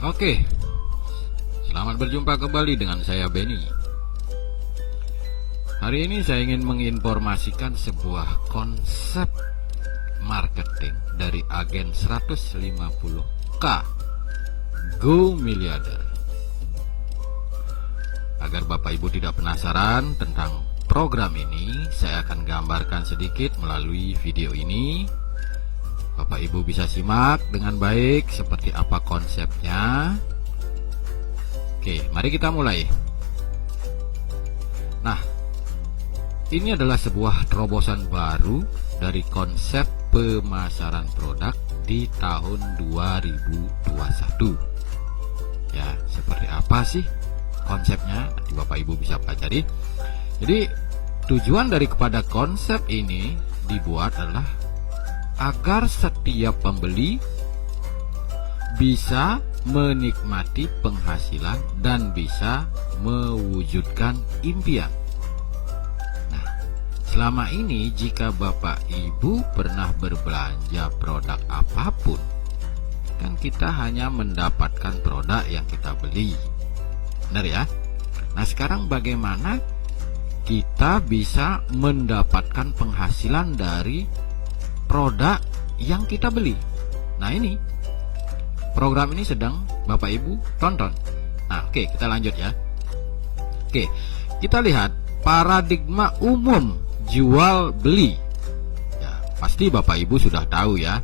Oke, selamat berjumpa kembali dengan saya Benny. Hari ini saya ingin menginformasikan sebuah konsep marketing dari agen 150K Go Miliarder. Agar Bapak Ibu tidak penasaran tentang program ini, saya akan gambarkan sedikit melalui video ini. Bapak Ibu bisa simak dengan baik seperti apa konsepnya. Oke, mari kita mulai. Nah, ini adalah sebuah terobosan baru dari konsep pemasaran produk di tahun 2021. Ya, seperti apa sih konsepnya? Nanti Bapak Ibu bisa pelajari. Jadi, tujuan daripada konsep ini dibuat adalah agar setiap pembeli bisa menikmati penghasilan dan bisa mewujudkan impian. Nah, selama ini jika Bapak Ibu pernah berbelanja produk apapun, kan kita hanya mendapatkan produk yang kita beli. Benar ya? Nah, sekarang bagaimana kita bisa mendapatkan penghasilan dari produk yang kita beli? Nah, ini program ini sedang Bapak Ibu tonton. Nah, oke, kita lanjut ya. Oke, kita lihat paradigma umum jual beli. Ya, pasti Bapak Ibu sudah tahu ya.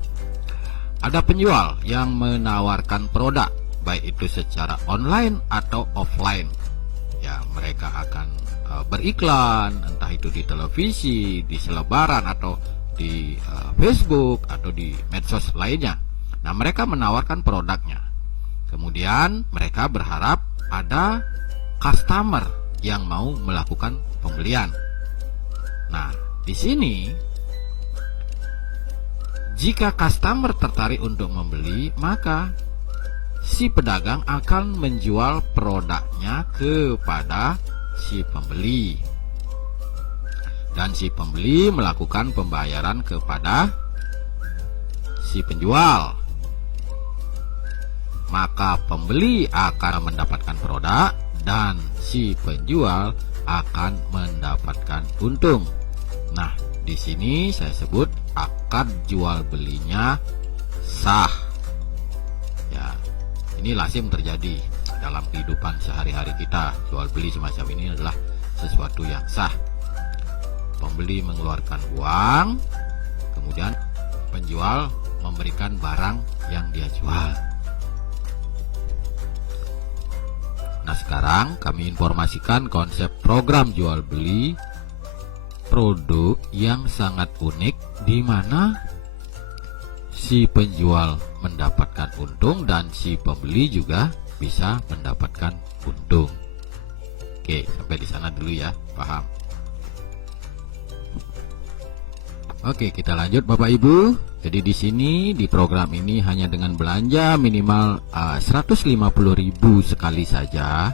Ada penjual yang menawarkan produk, baik itu secara online atau offline. Ya, mereka akan beriklan, entah itu di televisi, di selebaran, atau di Facebook atau di medsos lainnya. Nah, mereka menawarkan produknya. Kemudian mereka berharap ada customer yang mau melakukan pembelian. Nah, di sini jika customer tertarik untuk membeli, maka si pedagang akan menjual produknya kepada si pembeli. Dan si pembeli melakukan pembayaran kepada si penjual. Maka pembeli akan mendapatkan produk dan si penjual akan mendapatkan untung. Nah, di sini saya sebut akad jual belinya sah. Ya, ini lazim terjadi dalam kehidupan sehari-hari kita. Jual beli semacam ini adalah sesuatu yang sah. Pembeli mengeluarkan uang, kemudian penjual memberikan barang yang dia jual. Nah, sekarang kami informasikan konsep program jual beli produk yang sangat unik, di mana si penjual mendapatkan untung dan si pembeli juga bisa mendapatkan untung. Oke, sampai di sana dulu ya, paham? Oke, kita lanjut Bapak Ibu. Jadi di sini di program ini hanya dengan belanja minimal 150.000 sekali saja,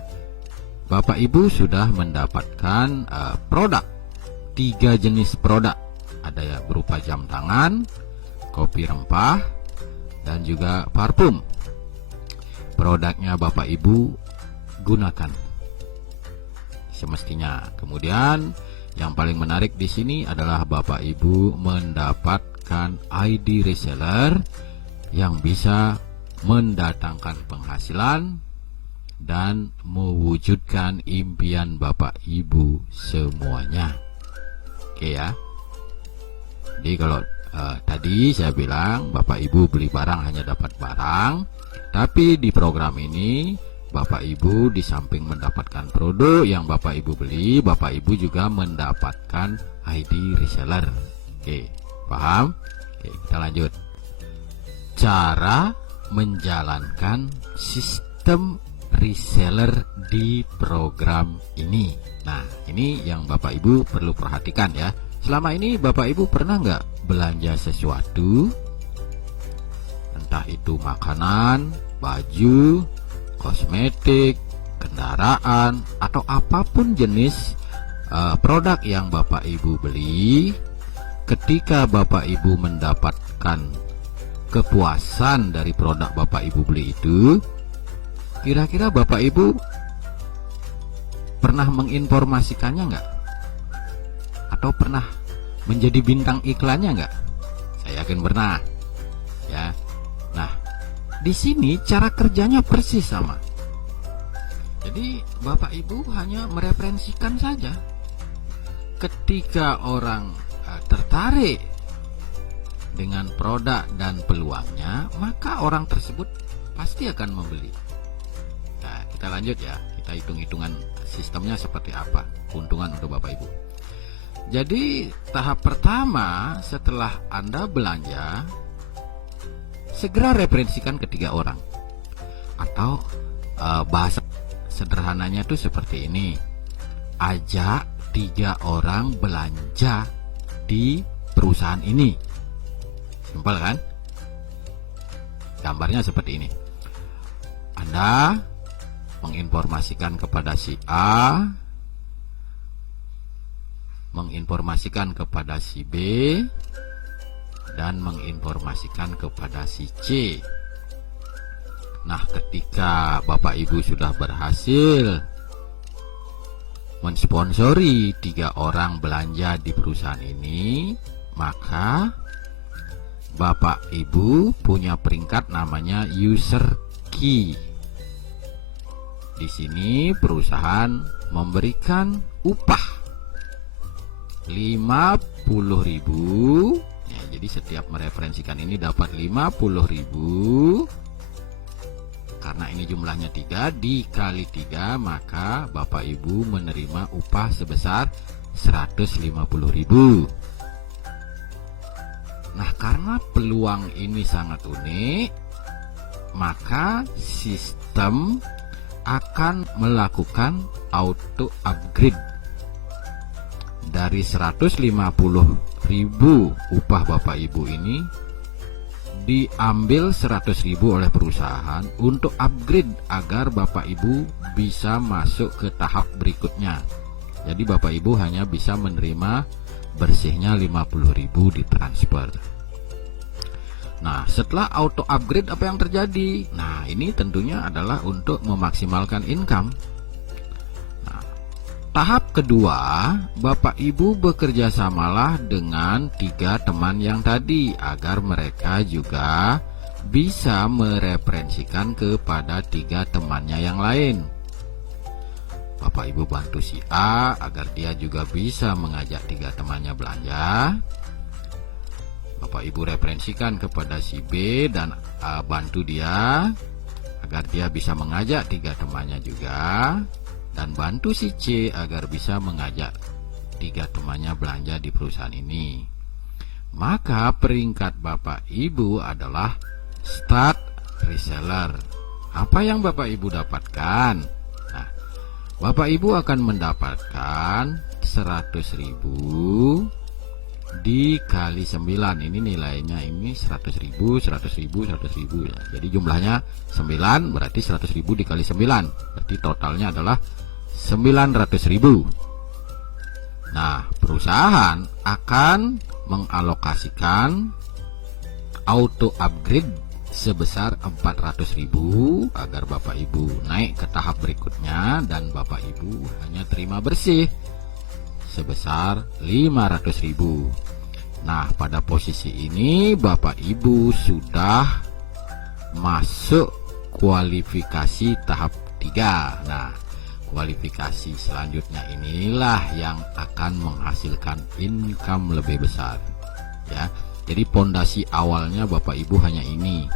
Bapak Ibu sudah mendapatkan produk. 3 jenis produk. Ada ya berupa jam tangan, kopi rempah, dan juga parfum. Produknya Bapak Ibu gunakan semestinya. Kemudian yang paling menarik di sini adalah Bapak Ibu mendapatkan ID reseller yang bisa mendatangkan penghasilan dan mewujudkan impian Bapak Ibu semuanya. Oke ya. Jadi kalau tadi saya bilang Bapak Ibu beli barang hanya dapat barang, tapi di program ini Bapak Ibu di samping mendapatkan produk yang Bapak Ibu beli, Bapak Ibu juga mendapatkan ID reseller. Oke, paham? Oke, kita lanjut. Cara menjalankan sistem reseller di program ini. Nah, ini yang Bapak Ibu perlu perhatikan ya. Selama ini Bapak Ibu pernah nggak belanja sesuatu, entah itu makanan, baju, kosmetik, kendaraan, atau apapun jenis produk yang Bapak Ibu beli. Ketika Bapak Ibu mendapatkan kepuasan dari produk Bapak Ibu beli itu, Kira-kira Bapak Ibu pernah menginformasikannya nggak? Atau pernah menjadi bintang iklannya nggak? Saya yakin pernah. Ya. Nah, di sini cara kerjanya persis sama. Jadi Bapak Ibu hanya mereferensikan saja. Ketika orang tertarik dengan produk dan peluangnya, maka orang tersebut pasti akan membeli. Nah, kita lanjut ya, kita hitung-hitungan sistemnya seperti apa keuntungan untuk Bapak Ibu. Jadi tahap pertama, setelah Anda belanja, segera referensikan ke 3 orang. Atau bahasa sederhananya tuh seperti ini, ajak 3 orang belanja di perusahaan ini. Simpel kan? Gambarnya seperti ini. Anda menginformasikan kepada si A, menginformasikan kepada si B, dan menginformasikan kepada si C. Nah, ketika Bapak Ibu sudah berhasil mensponsori 3 orang belanja di perusahaan ini, maka Bapak Ibu punya peringkat namanya user key. Di sini perusahaan memberikan upah 50.000 ya, jadi setiap mereferensikan ini dapat 50.000. Karena ini jumlahnya 3 dikali 3, maka Bapak Ibu menerima upah sebesar 150.000. Nah, karena peluang ini sangat unik, maka sistem akan melakukan auto upgrade dari 150.000 upah Bapak Ibu ini, diambil 100.000 oleh perusahaan untuk upgrade agar Bapak Ibu bisa masuk ke tahap berikutnya. Jadi Bapak Ibu hanya bisa menerima bersihnya 50.000 ditransfer. Nah, setelah auto upgrade apa yang terjadi? Nah, ini tentunya adalah untuk memaksimalkan income. Nah, tahap kedua, Bapak Ibu bekerja samalah dengan 3 teman yang tadi agar mereka juga bisa mereferensikan kepada 3 temannya yang lain. Bapak Ibu bantu si A agar dia juga bisa mengajak 3 temannya belanja. Bapak Ibu referensikan kepada si B dan bantu dia agar dia bisa mengajak 3 temannya juga, dan bantu si C agar bisa mengajak 3 temannya belanja di perusahaan ini. Maka peringkat Bapak Ibu adalah start reseller. Apa yang Bapak Ibu dapatkan? Bapak Ibu akan mendapatkan 100.000 dikali 9. Ini nilainya ini 100.000, 100.000, 100.000 ya. Jadi jumlahnya 9, berarti 100.000 dikali 9. Berarti totalnya adalah 900.000. Nah, perusahaan akan mengalokasikan auto upgrade sebesar 400.000 agar Bapak Ibu naik ke tahap berikutnya, dan Bapak Ibu hanya terima bersih sebesar 500.000. Nah, pada posisi ini Bapak Ibu sudah masuk kualifikasi tahap 3. Nah, kualifikasi selanjutnya inilah yang akan menghasilkan income lebih besar ya. Jadi pondasi awalnya Bapak Ibu hanya ini,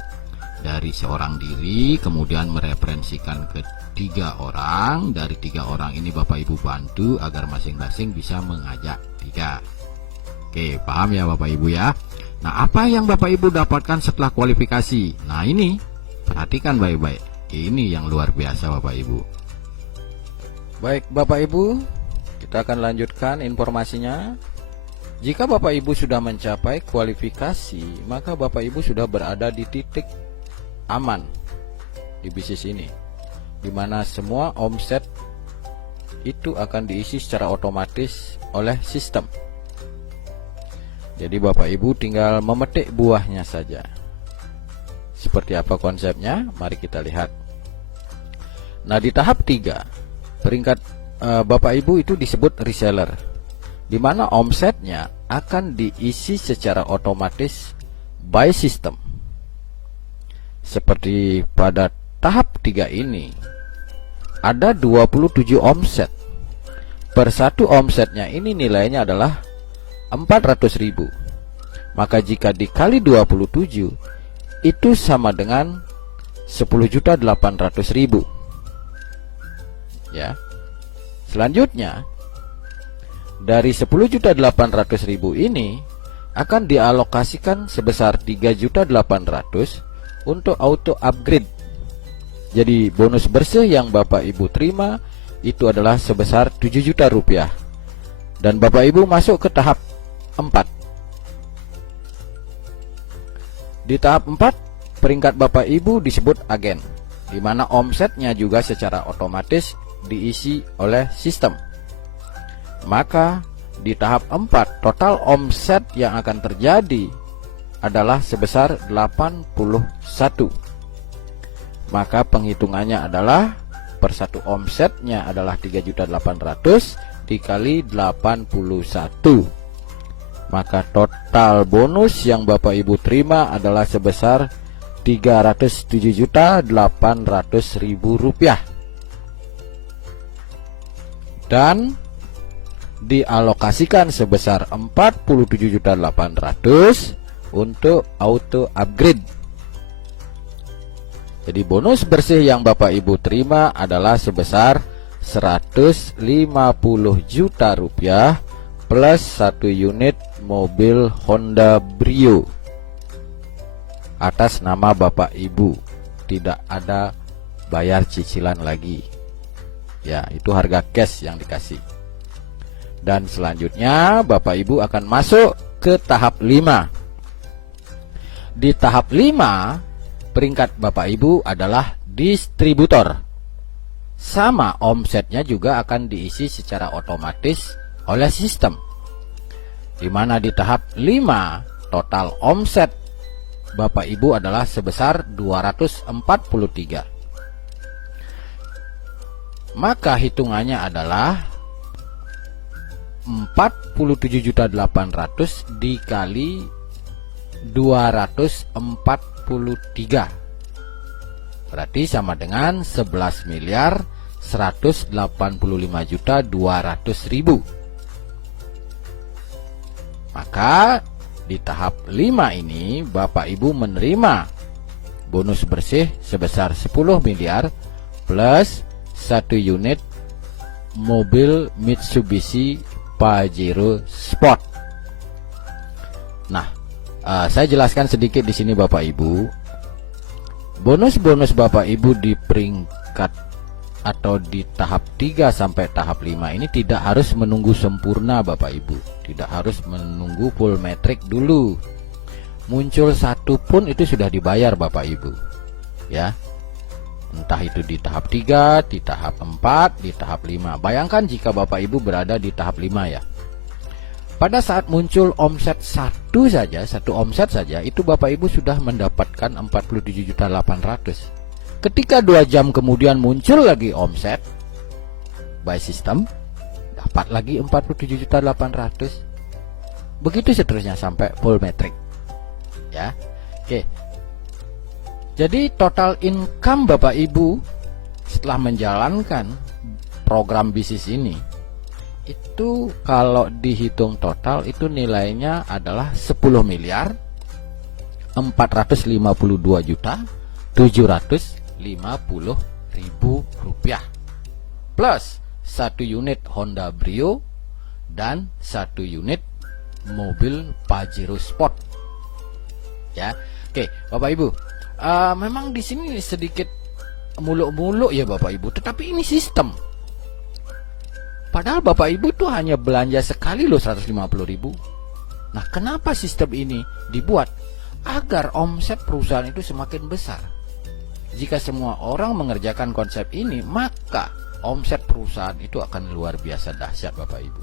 dari seorang diri, kemudian mereferensikan ke 3 orang. Dari 3 orang ini Bapak Ibu bantu agar masing-masing bisa mengajak 3. Oke, paham ya Bapak Ibu ya. Nah, apa yang Bapak Ibu dapatkan setelah kualifikasi? Nah, ini perhatikan baik-baik. Ini yang luar biasa Bapak Ibu. Baik Bapak Ibu, kita akan lanjutkan informasinya. Jika Bapak Ibu sudah mencapai kualifikasi, maka Bapak Ibu sudah berada di titik aman di bisnis ini, di mana semua omset itu akan diisi secara otomatis oleh sistem. Jadi Bapak Ibu tinggal memetik buahnya saja. Seperti apa konsepnya? Mari kita lihat. Nah, di tahap 3 peringkat Bapak Ibu itu disebut reseller, di mana omsetnya akan diisi secara otomatis by system. Seperti pada tahap 3 ini ada 27 omset. Per satu omsetnya ini nilainya adalah 400.000. Maka jika dikali 27 itu sama dengan 10.800.000. Ya. Selanjutnya dari 10.800.000 ini akan dialokasikan sebesar 3.800.000 untuk auto upgrade. Jadi bonus bersih yang Bapak Ibu terima itu adalah sebesar 7 juta rupiah. Dan Bapak Ibu masuk ke tahap 4. Di tahap 4 peringkat Bapak Ibu disebut agen, di mana omsetnya juga secara otomatis diisi oleh sistem. Maka di tahap 4 total omset yang akan terjadi adalah sebesar 81. Maka penghitungannya adalah per satu omsetnya adalah 3.800.000 dikali 81. Maka total bonus yang Bapak Ibu terima adalah sebesar 307.800.000 rupiah. Dan dialokasikan sebesar 47.800.000 untuk auto upgrade. Jadi bonus bersih yang Bapak Ibu terima adalah sebesar 150 juta rupiah plus 1 unit mobil Honda Brio atas nama Bapak Ibu. Tidak ada bayar cicilan lagi. Ya, itu harga cash yang dikasih. Dan selanjutnya Bapak Ibu akan masuk ke tahap 5. Di tahap 5 peringkat Bapak Ibu adalah distributor. Sama, omsetnya juga akan diisi secara otomatis oleh sistem. Di mana di tahap 5 total omset Bapak Ibu adalah sebesar 243. Maka hitungannya adalah 47.800.000 dikali 243. Berarti sama dengan 11.185.200.000. Maka di tahap 5 ini Bapak Ibu menerima bonus bersih sebesar 10 miliar plus 1 unit mobil Mitsubishi Pajero Sport. Nah, saya jelaskan sedikit di sini Bapak Ibu. Bonus-bonus Bapak Ibu di peringkat atau di tahap 3 sampai tahap 5 ini tidak harus menunggu sempurna Bapak Ibu. Tidak harus menunggu full metric dulu. Muncul satu pun itu sudah dibayar Bapak Ibu. Ya. Entah itu di tahap 3, di tahap 4, di tahap 5. Bayangkan jika Bapak Ibu berada di tahap 5 ya. Pada saat muncul omset satu omset saja, itu Bapak Ibu sudah mendapatkan 47.800.000. Ketika 2 jam kemudian muncul lagi omset by system, dapat lagi 47.800.000. Begitu seterusnya sampai full metric. Ya. Oke. Jadi total income Bapak Ibu setelah menjalankan program bisnis ini itu kalau dihitung total itu nilainya adalah 10 miliar 452.750.000 rupiah plus 1 unit Honda Brio dan 1 unit mobil Pajero Sport. Ya, oke Bapak Ibu. Memang di sini sedikit muluk-muluk ya Bapak Ibu, tetapi ini sistem. Padahal Bapak Ibu tuh hanya belanja sekali loh 150.000. Nah, kenapa sistem ini dibuat? Agar omset perusahaan itu semakin besar. Jika semua orang mengerjakan konsep ini, maka omset perusahaan itu akan luar biasa dahsyat Bapak Ibu.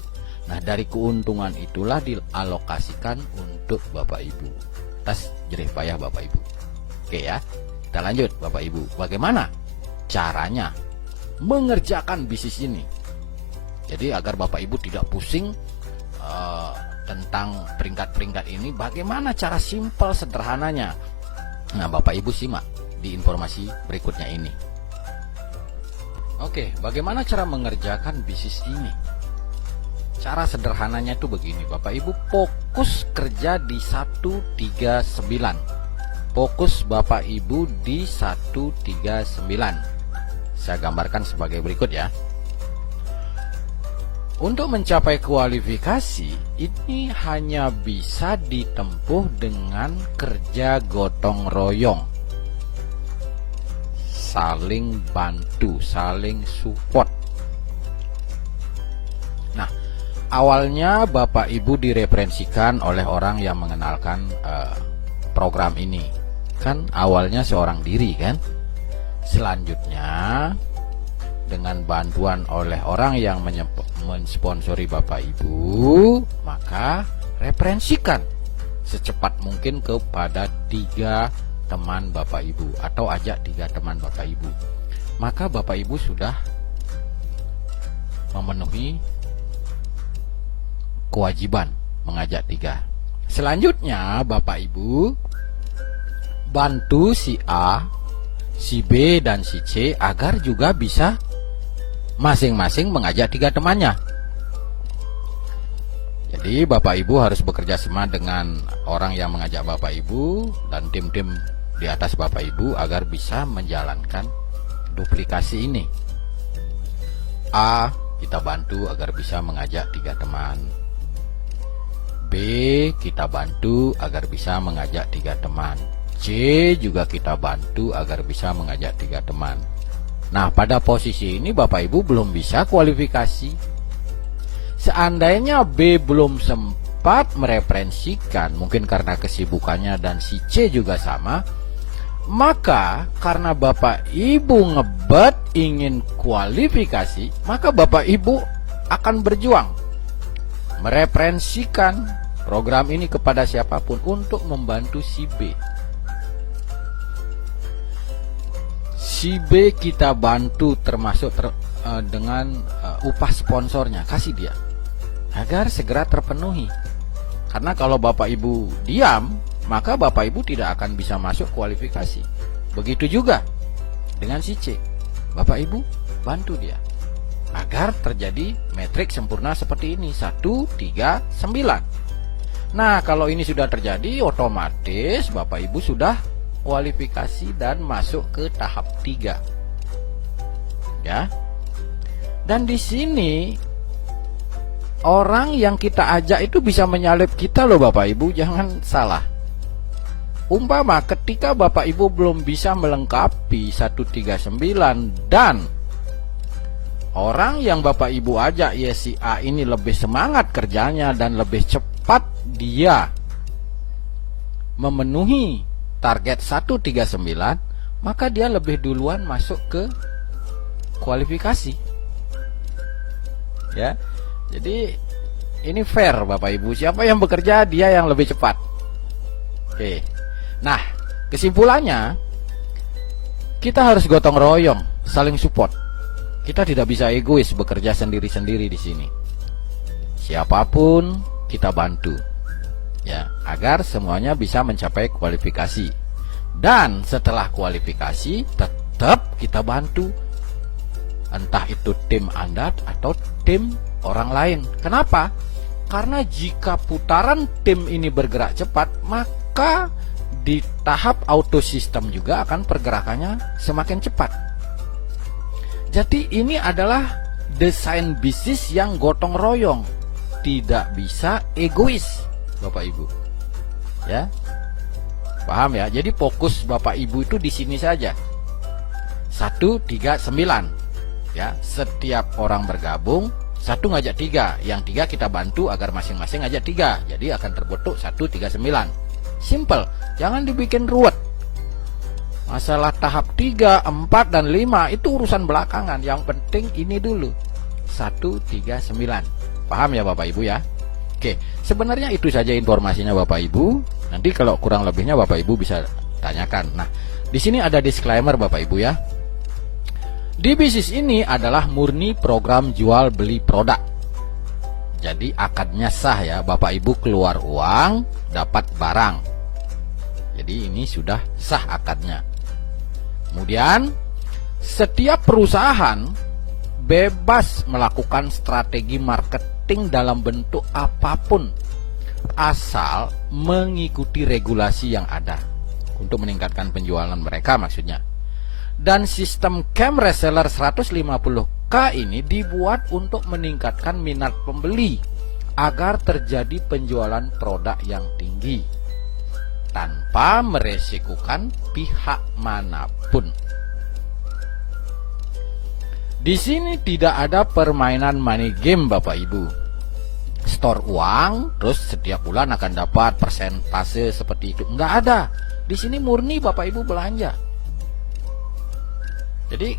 Nah, dari keuntungan itulah dialokasikan untuk Bapak Ibu atas jerih payah Bapak Ibu. Oke ya, kita lanjut Bapak Ibu. Bagaimana caranya? mengerjakan bisnis ini. Jadi agar Bapak Ibu tidak pusing tentang peringkat-peringkat ini, bagaimana cara simpel sederhananya. Nah, Bapak Ibu simak di informasi berikutnya ini. Oke, bagaimana cara mengerjakan bisnis ini? Cara sederhananya itu begini, Bapak Ibu, fokus kerja di 139. Fokus Bapak Ibu di 139. Saya gambarkan sebagai berikut ya. Untuk mencapai kualifikasi ini hanya bisa ditempuh dengan kerja gotong royong, saling bantu, saling support. Nah, awalnya Bapak Ibu direferensikan oleh orang yang mengenalkan program ini. Kan awalnya seorang diri kan. Selanjutnya dengan bantuan oleh orang yang mensponsori Bapak Ibu, maka referensikan secepat mungkin kepada 3 teman Bapak Ibu, atau ajak 3 teman Bapak Ibu. Maka Bapak Ibu sudah memenuhi kewajiban mengajak 3. Selanjutnya Bapak Ibu bantu si A, si B, dan si C agar juga bisa masing-masing mengajak 3 temannya. Jadi Bapak Ibu harus bekerja sama dengan orang yang mengajak Bapak Ibu dan tim-tim di atas Bapak Ibu agar bisa menjalankan duplikasi ini. A, kita bantu agar bisa mengajak 3 teman. B, kita bantu agar bisa mengajak 3 teman. C, juga kita bantu agar bisa mengajak 3 teman. Nah, pada posisi ini Bapak Ibu belum bisa kualifikasi. Seandainya B belum sempat mereferensikan, mungkin karena kesibukannya dan si C juga sama, maka karena Bapak Ibu ngebet ingin kualifikasi, maka Bapak Ibu akan berjuang mereferensikan program ini kepada siapapun untuk membantu si B. Si B kita bantu termasuk dengan upah sponsornya, kasih dia agar segera terpenuhi. Karena kalau Bapak Ibu diam, maka Bapak Ibu tidak akan bisa masuk kualifikasi. Begitu juga dengan si C, Bapak Ibu bantu dia agar terjadi metrik sempurna seperti ini, 1, 3, 9. Nah, kalau ini sudah terjadi, otomatis Bapak Ibu sudah kualifikasi dan masuk ke tahap 3. Ya. Dan di sini orang yang kita ajak itu bisa menyalip kita loh Bapak Ibu, jangan salah. Umpama ketika Bapak Ibu belum bisa melengkapi 139 dan orang yang Bapak Ibu ajak ya si A ini lebih semangat kerjanya dan lebih cepat dia memenuhi target 139, maka dia lebih duluan masuk ke kualifikasi. Ya. Jadi ini fair Bapak Ibu, siapa yang bekerja dia yang lebih cepat. Oke. Nah, kesimpulannya kita harus gotong royong, saling support. Kita tidak bisa egois bekerja sendiri-sendiri di sini. Siapapun kita bantu. Ya, agar semuanya bisa mencapai kualifikasi. Dan setelah kualifikasi tetap kita bantu, entah itu tim Anda atau tim orang lain. Kenapa? Karena jika putaran tim ini bergerak cepat, maka di tahap auto system juga akan pergerakannya semakin cepat. Jadi ini adalah desain bisnis yang gotong royong, tidak bisa egois Bapak Ibu. Ya. Paham ya? Jadi fokus Bapak Ibu itu di sini saja. 139. Ya, setiap orang bergabung, 1 ngajak 3, yang 3 kita bantu agar masing-masing ngajak 3. Jadi akan terbentuk 139. Simple, jangan dibikin ruwet. Masalah tahap 3, 4 dan 5 itu urusan belakangan. Yang penting ini dulu. 139. Paham ya Bapak Ibu ya? Oke, sebenarnya itu saja informasinya Bapak Ibu. Nanti kalau kurang lebihnya Bapak Ibu bisa tanyakan. Nah, di sini ada disclaimer Bapak Ibu ya. Di bisnis ini adalah murni program jual beli produk. Jadi akadnya sah ya, Bapak Ibu keluar uang, dapat barang. Jadi ini sudah sah akadnya. Kemudian setiap perusahaan bebas melakukan strategi marketing dalam bentuk apapun, asal mengikuti regulasi yang ada untuk meningkatkan penjualan mereka maksudnya. Dan sistem camp reseller 150K ini dibuat untuk meningkatkan minat pembeli agar terjadi penjualan produk yang tinggi tanpa meresikukan pihak manapun. Di sini tidak ada permainan money game, Bapak Ibu. Store uang, terus setiap bulan akan dapat persentase seperti itu. Enggak ada. Di sini murni Bapak Ibu belanja. Jadi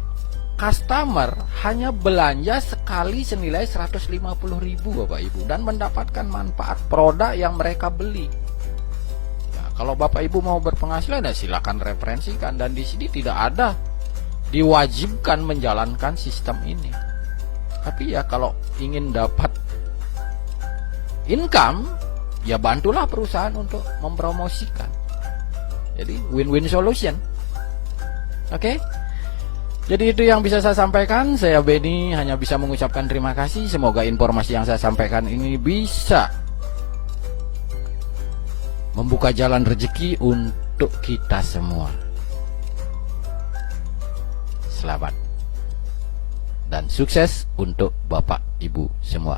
customer hanya belanja sekali senilai 150.000 Bapak Ibu dan mendapatkan manfaat produk yang mereka beli. Ya, kalau Bapak Ibu mau berpenghasilan ya silakan referensikan, dan di sini tidak ada diwajibkan menjalankan sistem ini. Tapi ya kalau ingin dapat income, ya bantulah perusahaan untuk mempromosikan. Jadi win-win solution. Oke? Jadi itu yang bisa saya sampaikan. Saya Benny hanya bisa mengucapkan terima kasih. Semoga informasi yang saya sampaikan ini bisa membuka jalan rezeki untuk kita semua. Selamat dan sukses untuk Bapak Ibu semua.